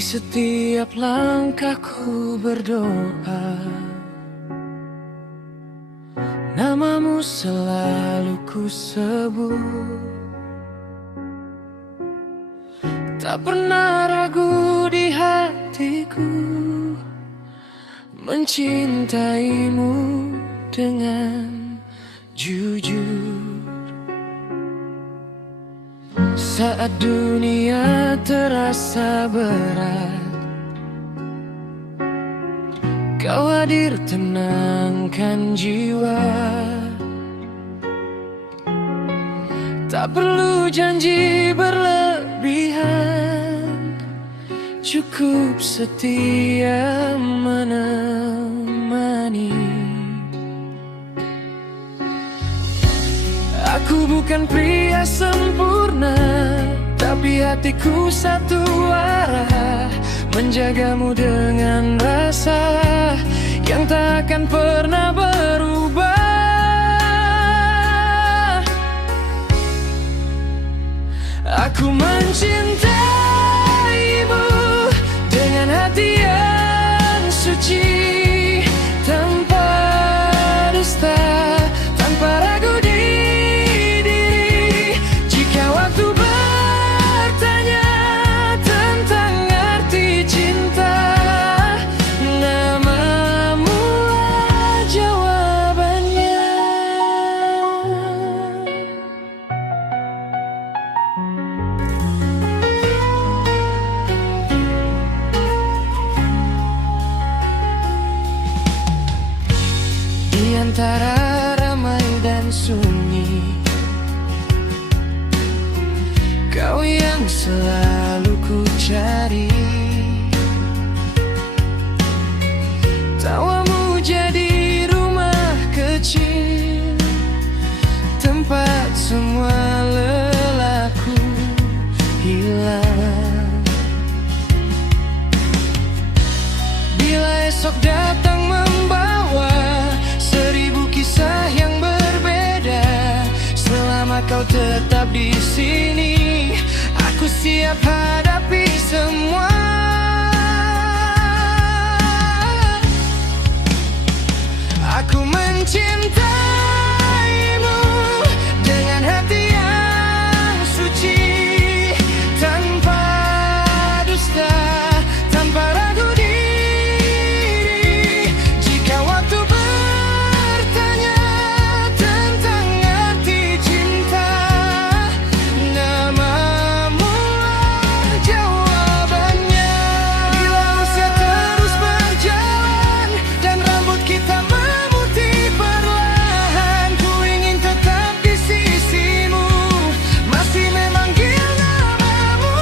Di setiap langkahku berdoa, namamu selalu ku sebut. Tak pernah ragu di hatiku mencintaimu dengan jujur. Saat dunia terasa berat, kau hadir tenangkan jiwa. Tak perlu janji berlebihan, cukup setia menemani. Aku bukan pria sempurna, tapi hatiku satu arah, menjagamu dengan rasa yang tak akan pernah berubah. Aku mencintaimu dengan hati yang suci, tanpa dusta, tanpa ragu di diri. Jika waktu bertanya tentang arti cinta, namamu jawabannya. Di antara ramai dan sunyi, kau yang selalu ku cari. Tawamu jadi rumah kecil, tempat semua lelahku hilang. Bila esok datang membawa 1000 kisah yang berbeda, selama kau tetap di sini, aku siap hadapi semua. Aku mencintaimu dengan hati yang suci, tanpa dusta, tanpa ragu diri. Jika waktu bertanya tentang arti cinta, namamu jawabannya. Bila usia terus berjalan dan rambut kita memutih perlahan, ku ingin tetap di sisimu, masih memanggil namamu.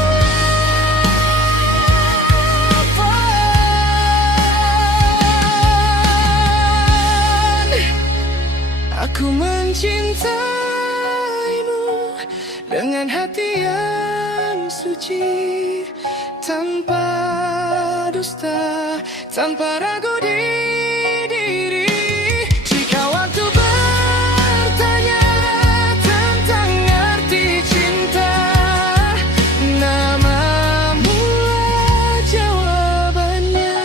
Aku mencintaimu dengan hati yang suci, tanpa dusta, tanpa ragu di diri. Jika waktu bertanya tentang arti cinta, namamu jawabannya.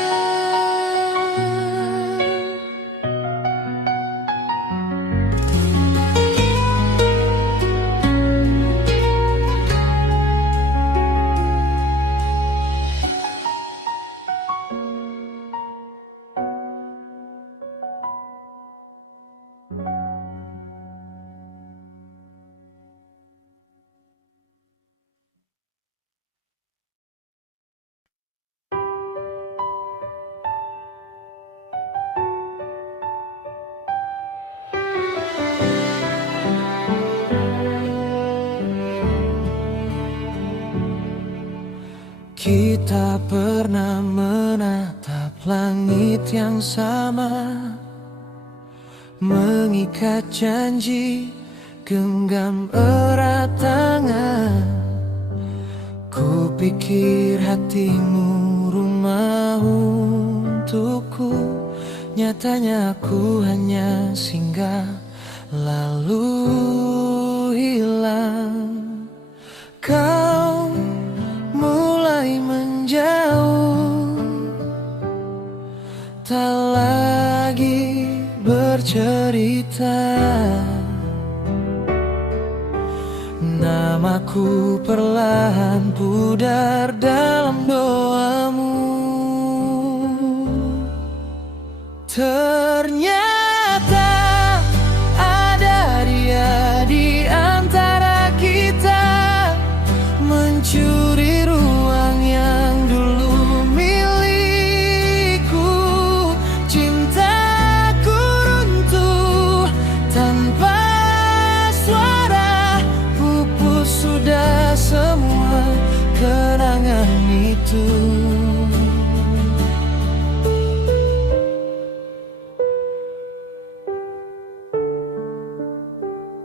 Kita pernah menatap langit yang sama, mengikat janji, genggam erat tangan. Ku pikir hatimu rumah untukku, nyatanya aku hanya singgah lalu hilang. Kau mulai menjauh, tak lagi bercerita. Namaku perlahan pudar dalam doamu. Ternyata ada dia di antara kita, mencuri ruang yang dulu milikku. Cintaku runtuh tanpa suara, pupus sudah semua kenangan itu.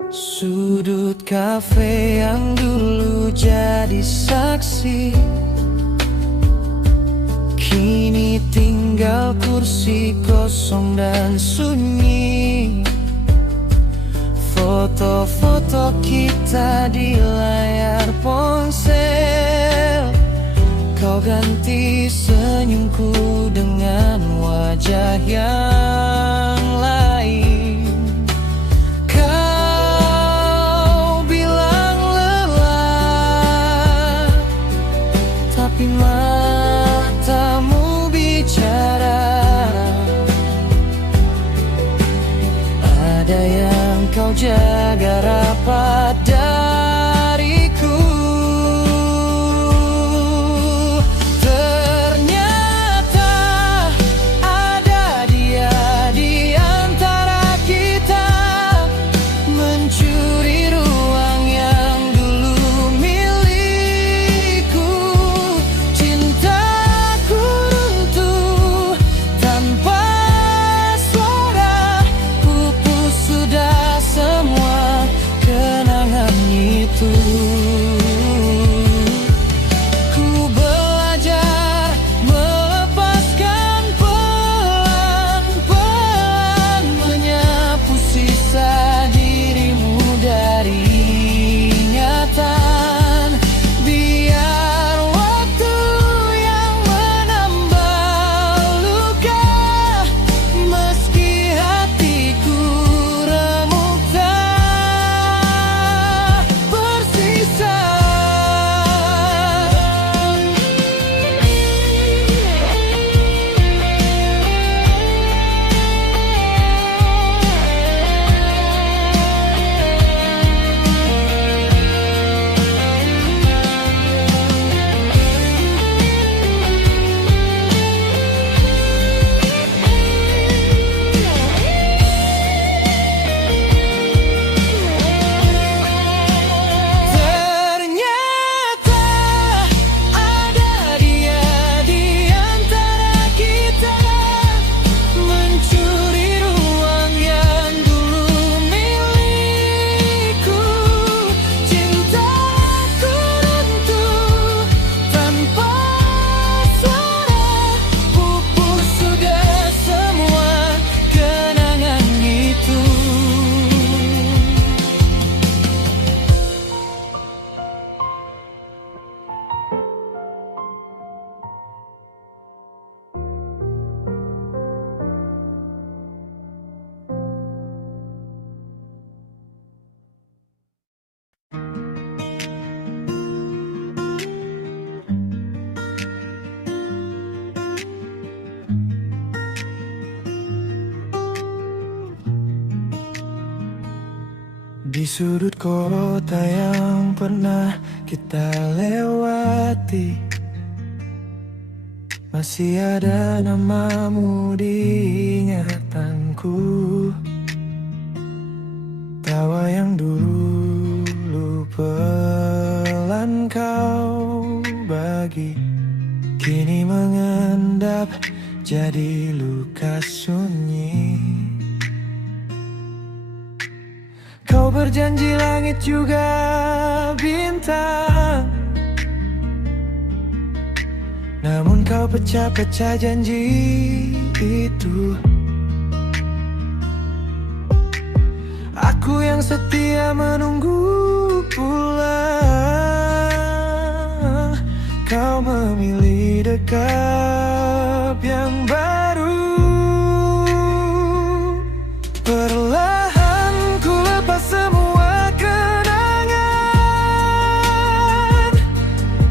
Sudut kafe yang dulu jadi saksi, kini tinggal kursi kosong dan sunyi. Foto-foto kita di layar ponsel, kau ganti senyumku dengan wajah yang lain. Tapi matamu bicara, ada yang kau jaga rapat dariku. Ternyata ada dia di antara kita, mencuri ruang yang dulu milikku. Cintaku runtuh tanpa suara, pupus sudah semua kenangan itu. Ku belajar melepaskan pelan-pelan, menyapu sisa dirimu dari ingatan. Biar waktu yang menambah luka, meski hatiku remuk tak bersisa. Ternyata ada dia di antara kita, mencuri ruang yang dulu milikku. Cintaku runtuh tanpa suara, pupus sudah semua kenangan itu. Di sudut kota yang pernah kita lewati, masih ada namamu di ingatanku. Tawa yang dulu pelan kau bagi, kini mengendap jadi luka sunyi. Kau berjanji langit juga bintang, namun kau pecah-pecah janji itu. Aku yang setia menunggu pulang, kau memilih dekap yang baru. Perlahan ku lepas semua kenangan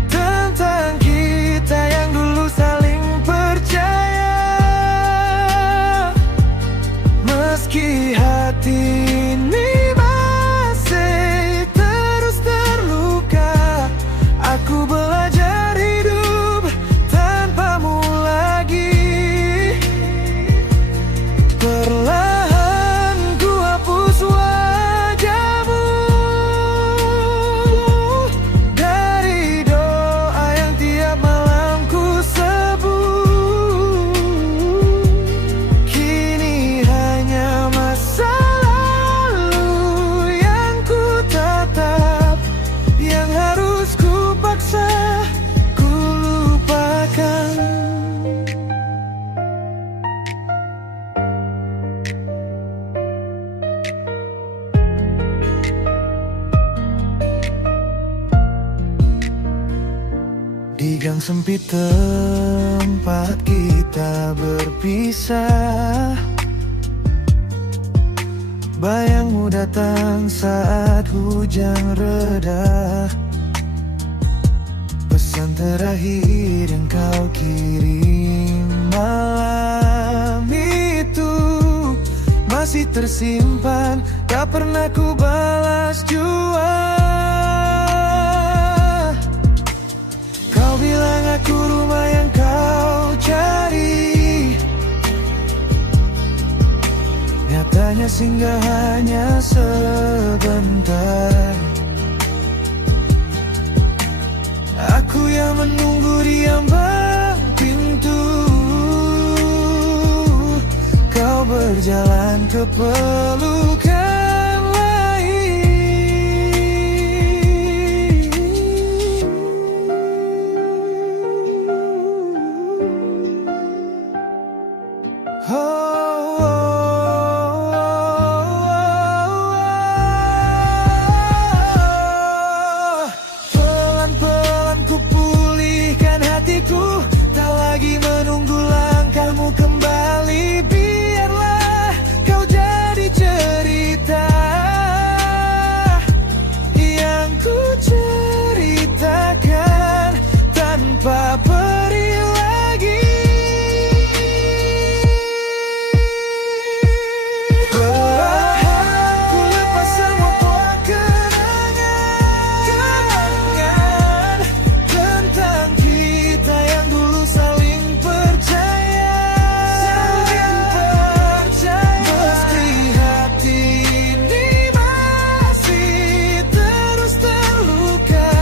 tentang kita yang dulu saling percaya. Meski hati ini masih terus terluka, aku belajar hidup tanpamu lagi. Perlahan ku hapus wajahmu dari doa yang tiap malam ku sebut. Kini hanya masa lalu yang ku tatap, yang harus ku paksa ku lupakan. Di gang sempit tempat kita berpisah, bayangmu datang saat hujan reda. Pesan terakhir yang kau kirim malam itu masih tersimpan, tak pernah ku balas jua. Kau bilang aku rumah yang kau cari, nyatanya singgah hanya sebentar. Aku yang menunggu di ambang pintu, kau berjalan ke pelukan lain. Pelan-pelan ku pulihkan hatiku, tak lagi menunggu langkahmu kembali. Biarlah kau jadi cerita yang ku ceritakan tanpa perih lagi. Perlahan ku lepas semua kenangan tentang kita yang dulu saling percaya. Meski hati ini masih terus terluka,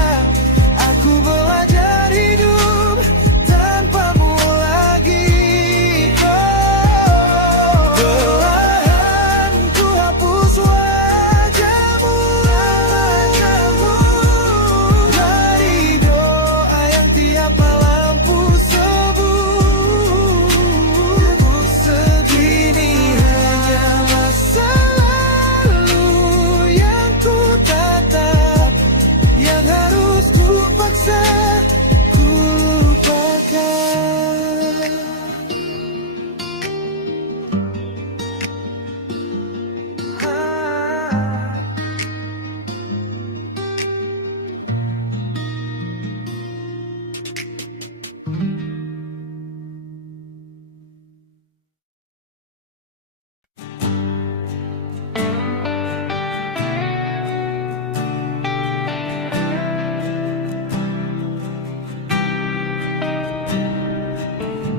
aku belajar hidup tanpamu lagi. Perlahan ku hapus wajahmu dari doa yang tiap malam ku sebut. Kini hanya masa lalu yang ku tatap, yang harus ku paksa ku lupakan.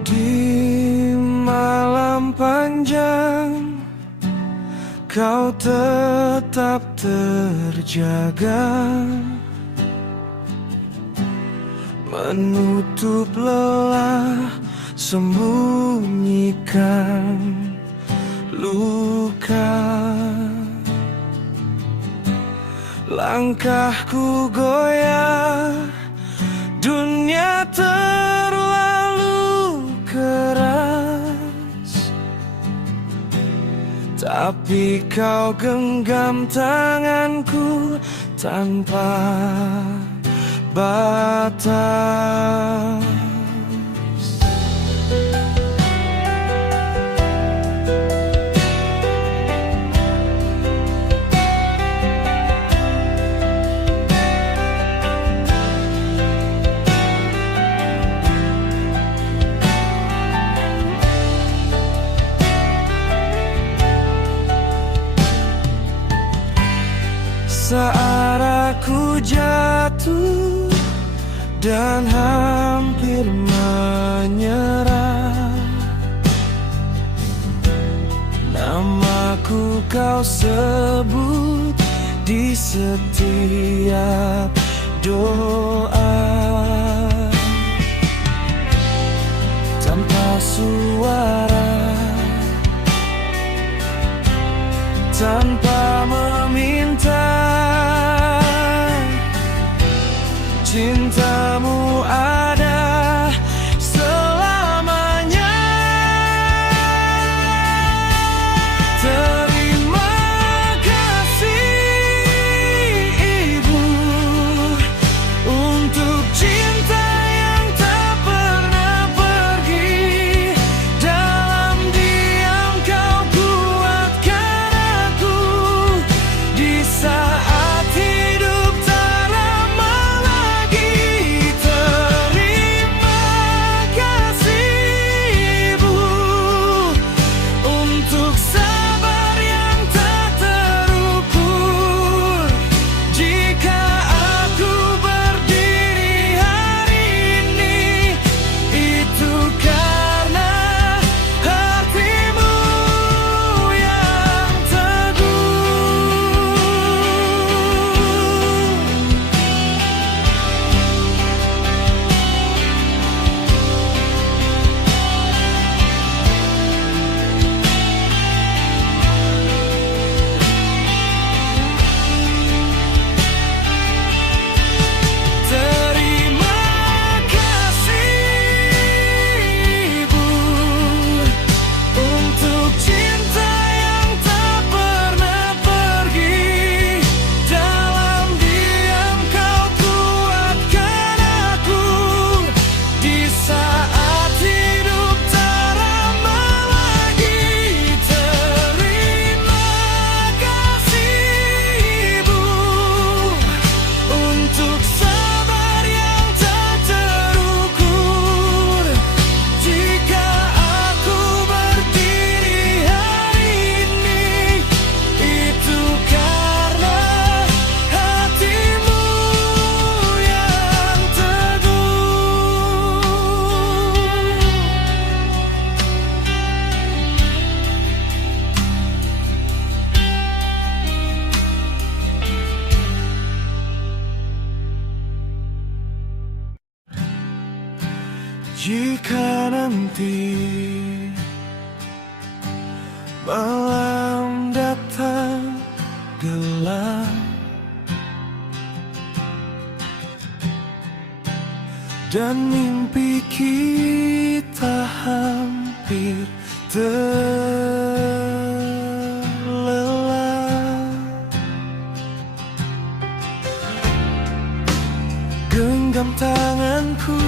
Di malam panjang kau tetap terjaga, menutup lelah, sembunyikan luka. Langkahku goyah, dunia terlalu keras, tapi kau genggam tanganku tanpa batas. dan hampir menyerah. Namaku kau sebut di setiap doa, tanpa suara, tanpa meminta. Cintamu ada selamanya. Terima kasih Ibu untuk cinta yang tak pernah pergi. Dalam diam kau kuatkan aku di saat hidup tak ramah lagi. Terima kasih Ibu untuk sabar yang tak terukur. Jika aku berdiri hari ini, itu karena hatimu yang teguh. Terima kasih Ibu untuk cinta yang tak pernah pergi. Dalam diam kau kuatkan aku di saat hidup tak ramah lagi. Terima kasih Ibu untuk sabar yang tak terukur. Jika aku berdiri hari ini, itu karena hatimu yang teguh. Jika nanti malam datang gelap dan mimpi kita hampir terlelap, genggam tanganku,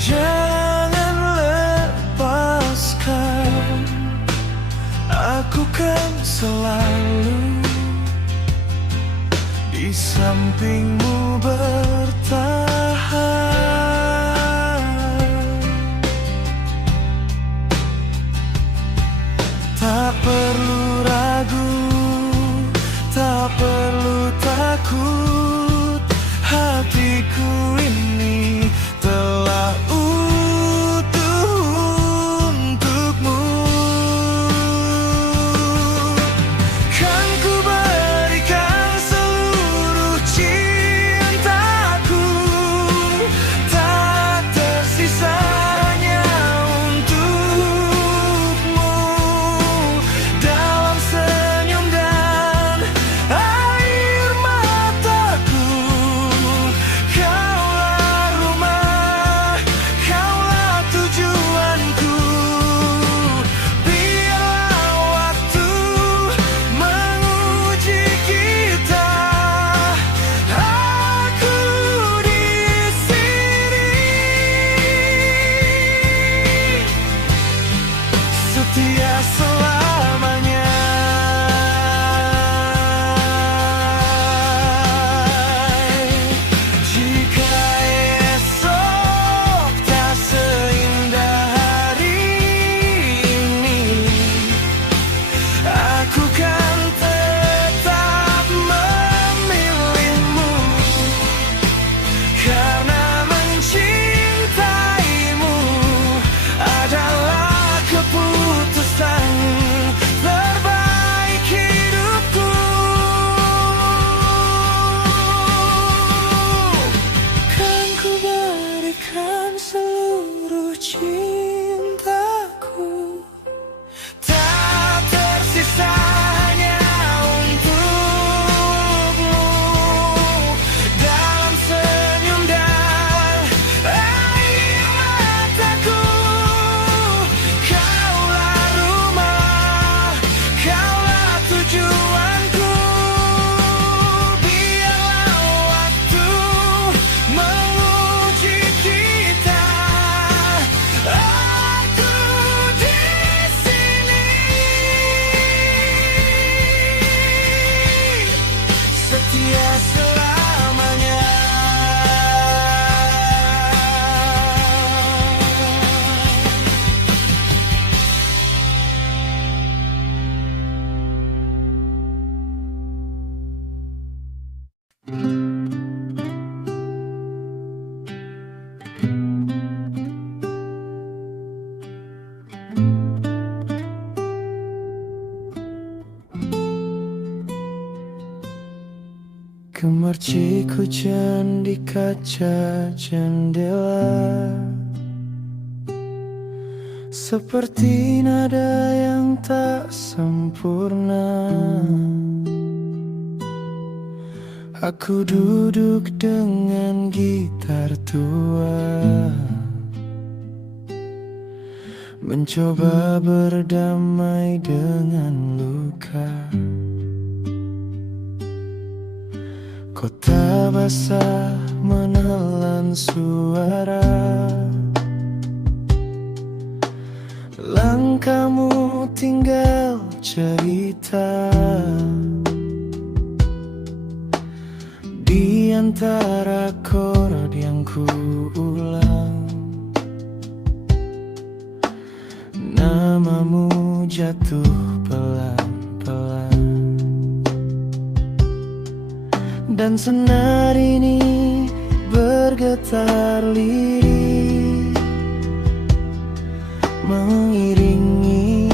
jangan lepaskan. Aku kan selalu di sampingmu bertahan. Tak perlu ragu, tak perlu takut. Hatiku ini telah utuh untukmu. Kan ku berikan seluruh cintaku cintaku. Tak tersisa hanya untukmu. Dalam senyum dan air mataku, kaulah rumah, kaulah tujuanku. Biarlah waktu menguji kita. Aku di sini setia selamanya. Gemercik hujan di kaca jendela, seperti nada yang tak sempurna. Aku duduk dengan gitar tua, mencoba berdamai dengan luka. Kota basah menelan suara, langkahmu tinggal cerita. Di antara chord yang ku ulang, namamu jatuh pelan-pelan. Dan senar ini bergetar lirik, mengiringi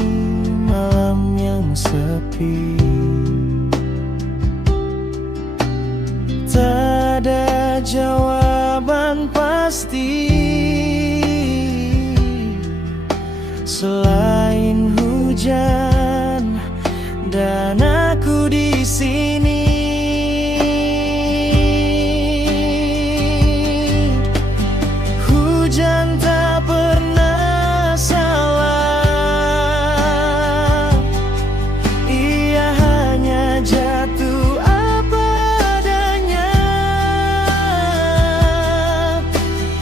malam yang sepi. Tak ada jawaban pasti selain hujan dan aku di sini. Hujan tak pernah salah, ia hanya jatuh apa adanya,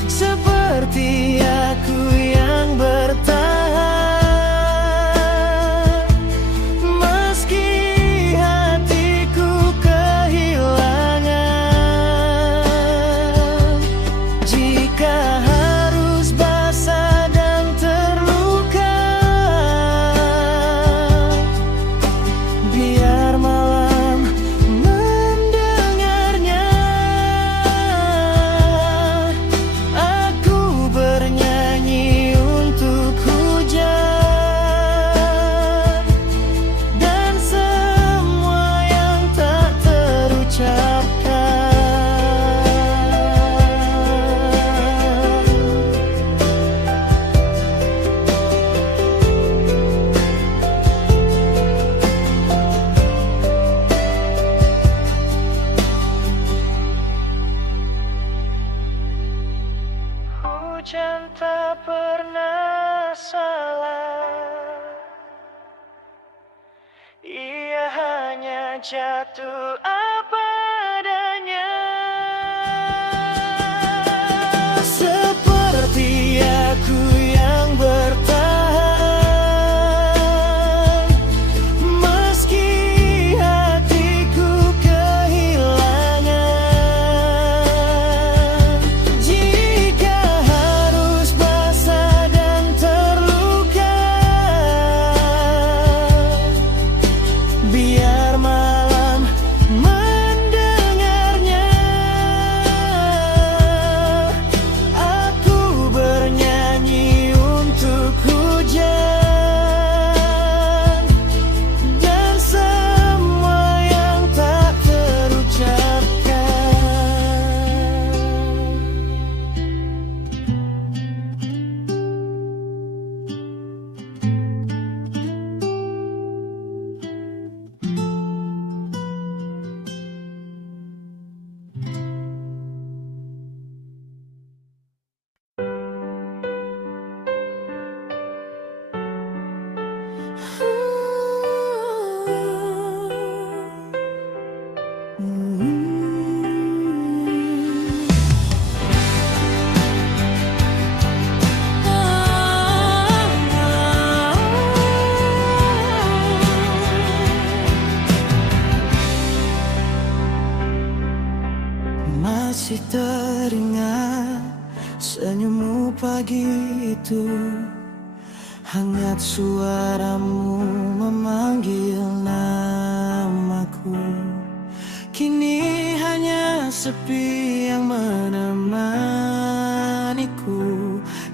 seperti aku yang bertahan, meski hatiku kehilangan. Jika hujan tak pernah salah, ia hanya jatuh apa adanya, seperti aku yang bertahan, meski hatiku kehilangan. Jika harus basah dan terluka, biar malam Masih teringat senyummu pagi itu, hangat suaramu memanggil namaku. Kini hanya sepi yang menemaniku.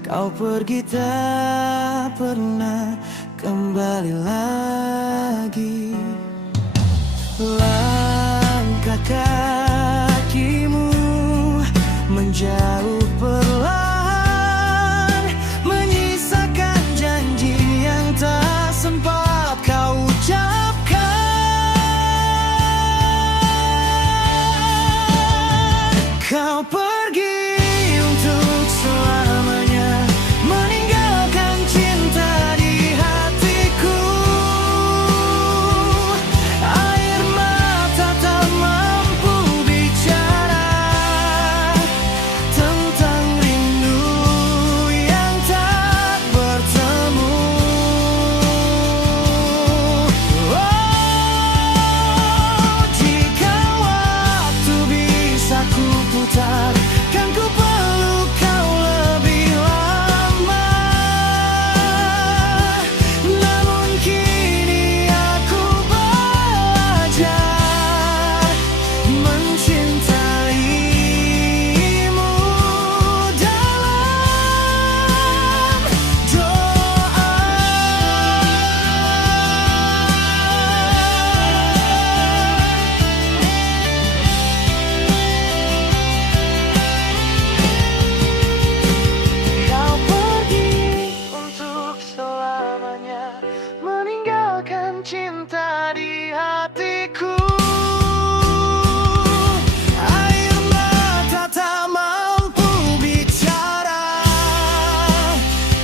Kau pergi tak pernah kembali lagi. Langkah kakimu menjauh perlahan, menyisakan janji yang tak sempat kau ucapkan. Kau pergi untuk selamanya, meninggalkan cinta di hatiku. Air mata tak mampu bicara tentang rindu yang tak bertemu. Oh, jika waktu bisa ku putar, kan ku peluk kau lebih lama. Namun kini aku belajar mencintaimu dalam doa. Kau pergi untuk selamanya, meninggalkan cinta di hatiku. Air mata tak mampu bicara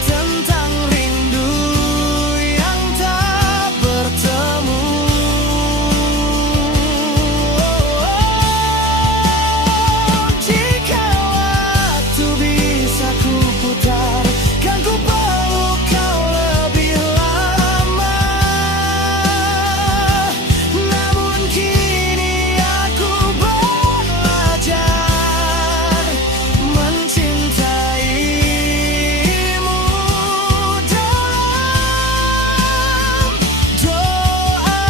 tentang rindu yang tak bertemu. Jika waktu bisa ku putar, kan ku peluk kau lebih lama. Namun kini aku belajar mencintaimu dalam doa.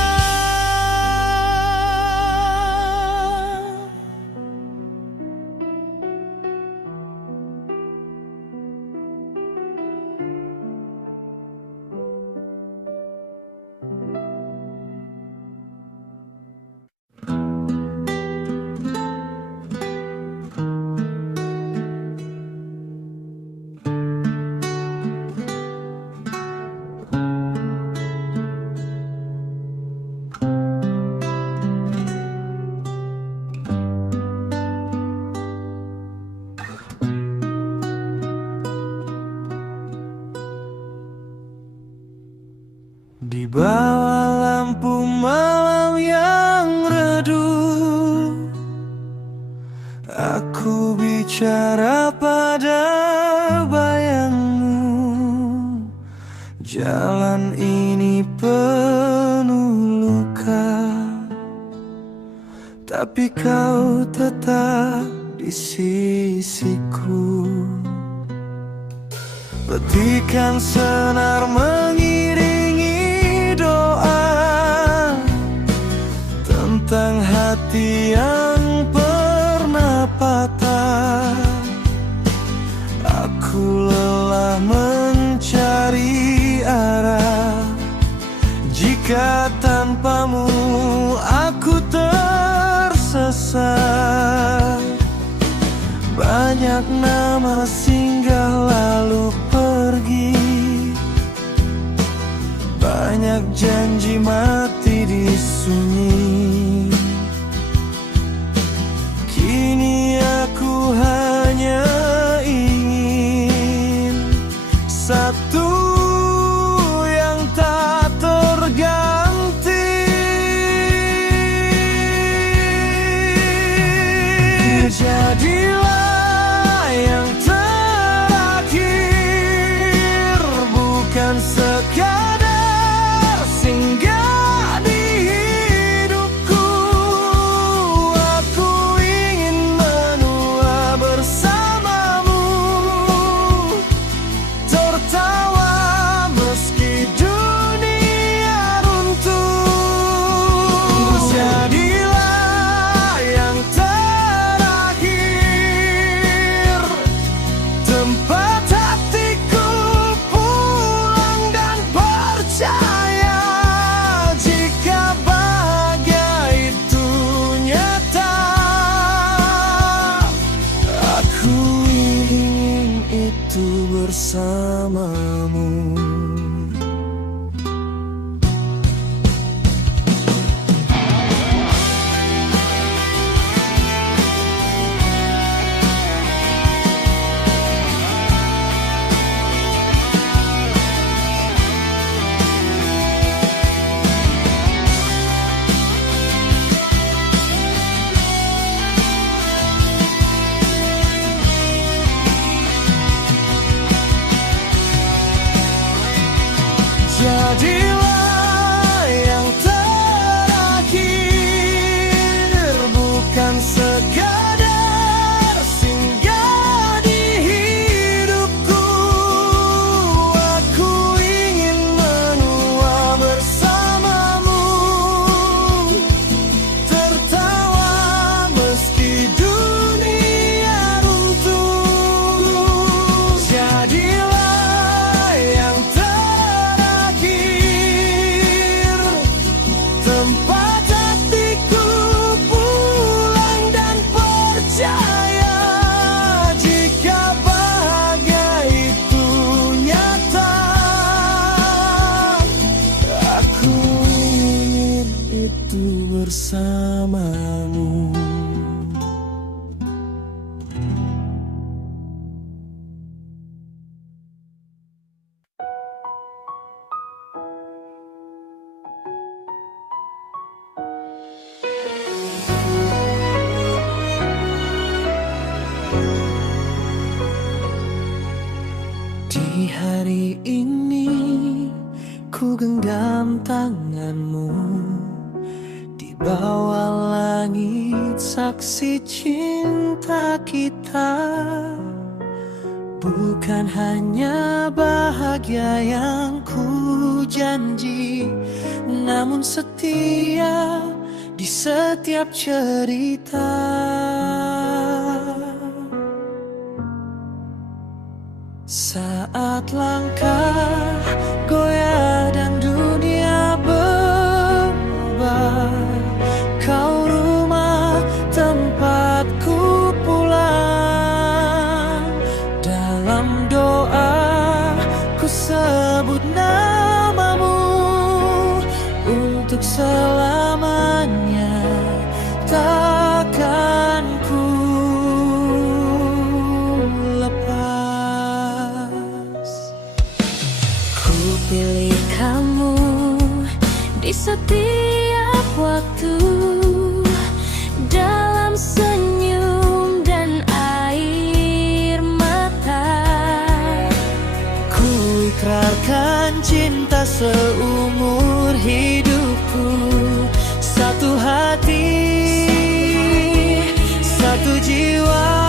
Di bawah lampu malam yang redup, aku bicara pada bayangmu. Jalan ini penuh luka, tapi kau tetap di sisiku. Petikan senar mengiringi doa tentang hati yang pernah patah. Aku lelah mencari arah, jika tanpamu aku tersesat. Banyak nama singgah lalu pergi, banyak janji mati di sunyi. Kini aku hanya ingin satu yang tak bersamamu. Jadilah yang terakhir, bukan sekadar singgah di hidupku. Aku ingin menua bersamamu, tertawa meski dunia runtuh. Jadilah tempat hatiku pulang dan percaya, jika bahagia itu nyata, aku ingin itu bersamamu. Di hari ini ku genggam tanganmu, di bawah langit saksi cinta kita. Bukan hanya bahagia yang ku janji, namun setia di setiap cerita. Saat langkah goyah dan dunia berubah, kau rumah tempatku pulang. Dalam doa ku sebut namamu, untuk selamanya takkan ku pilih kamu di setiap waktu, dalam senyum dan air mata. Ku ikrarkan cinta seumur hidupku, satu hati, satu jiwa.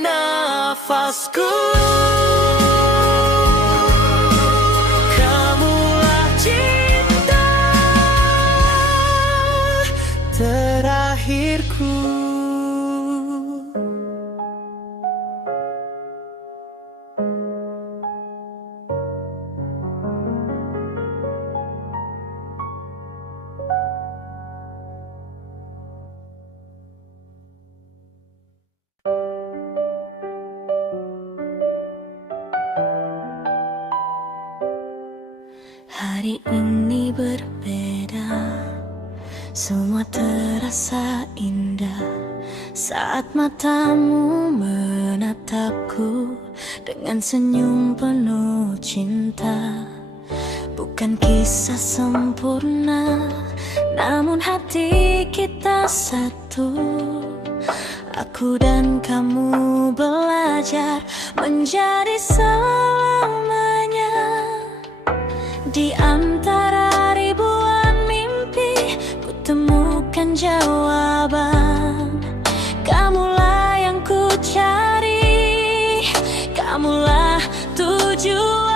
Nafasku, kamulah cinta terakhirku. Hari ini berbeda, semua terasa indah saat matamu menatapku dengan senyum penuh cinta. Bukan kisah sempurna, namun hati kita satu. Aku dan kamu belajar menjadi selamanya. Di antara ribuan mimpi, ku temukan jawaban. Kamulah yang ku cari, kamulah tujuan.